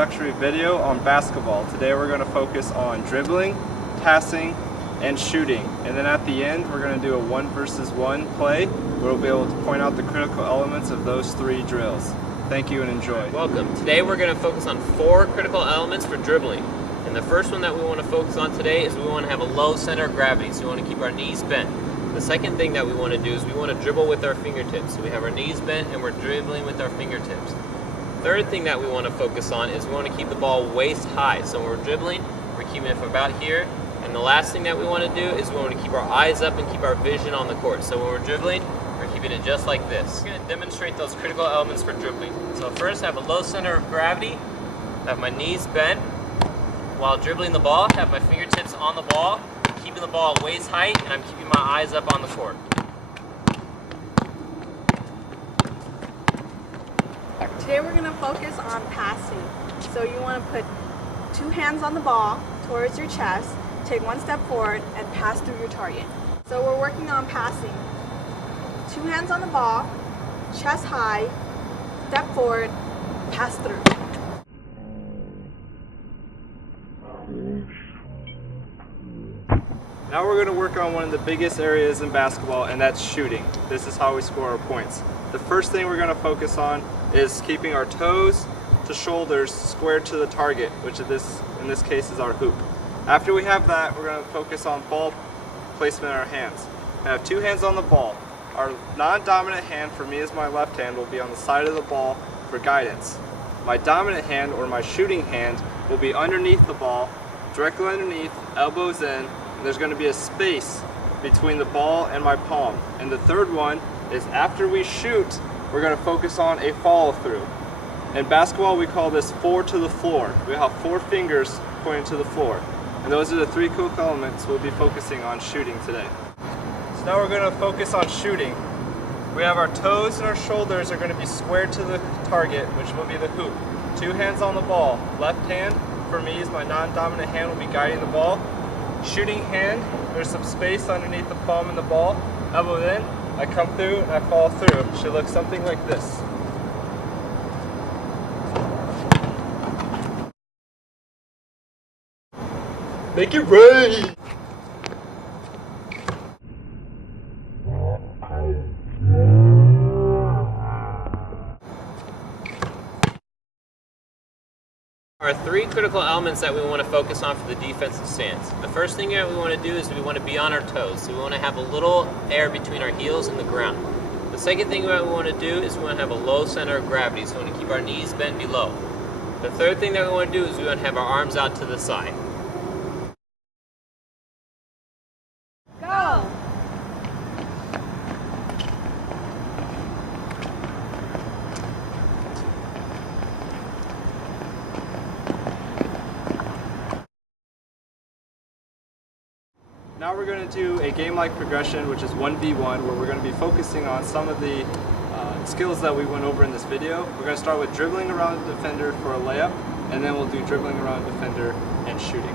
introductory video on basketball. Today we're going to focus on dribbling, passing, and shooting. And then at the end we're going to do a 1 versus 1 play where we'll be able to point out the critical elements of those 3 drills. Thank you and enjoy. Welcome. Today we're going to focus on 4 critical elements for dribbling. And the first one that we want to focus on today is we want to have a low center of gravity, so we want to keep our knees bent. The second thing that we want to do is we want to dribble with our fingertips. So we have our knees bent and we're dribbling with our fingertips. Third thing that we want to focus on is we want to keep the ball waist high. So when we're dribbling, we're keeping it from about here. And the last thing that we want to do is we want to keep our eyes up and keep our vision on the court. So when we're dribbling, we're keeping it just like this. We're going to demonstrate those critical elements for dribbling. So first, I have a low center of gravity. I have my knees bent. While dribbling the ball, I have my fingertips on the ball, keeping the ball waist height, and I'm keeping my eyes up on the court. Today we're going to focus on passing. So you want to put 2 hands on the ball towards your chest, take 1 step forward, and pass through your target. So we're working on passing. 2 hands on the ball, chest high, step forward, pass through. Now we're going to work on one of the biggest areas in basketball, and that's shooting. This is how we score our points. The first thing we're going to focus on is keeping our toes to shoulders square to the target, which in this case is our hoop. After we have that, we're going to focus on ball placement in our hands. I have 2 hands on the ball. Our non-dominant hand, for me as my left hand, will be on the side of the ball for guidance. My dominant hand, or my shooting hand, will be underneath the ball, directly underneath, elbows in. There's going to be a space between the ball and my palm. And the third one is after we shoot, we're going to focus on a follow through. In basketball, we call this 4 to the floor. We have 4 fingers pointing to the floor. And those are the 3 critical elements we'll be focusing on shooting today. So now we're going to focus on shooting. We have our toes and our shoulders are going to be squared to the target, which will be the hoop. 2 hands on the ball. Left hand, for me, is my non-dominant hand, will be guiding the ball. Shooting hand, there's some space underneath the palm and the ball. Elbow in, I come through and I follow through. It should look something like this. Make it rain! There are 3 critical elements that we want to focus on for the defensive stance. The first thing that we want to do is we want to be on our toes. So we want to have a little air between our heels and the ground. The second thing that we want to do is we want to have a low center of gravity. So we want to keep our knees bent below. The third thing that we want to do is we want to have our arms out to the side. Go! Now we're going to do a game-like progression, which is 1v1, where we're going to be focusing on some of the skills that we went over in this video. We're going to start with dribbling around the defender for a layup, and then we'll do dribbling around the defender and shooting.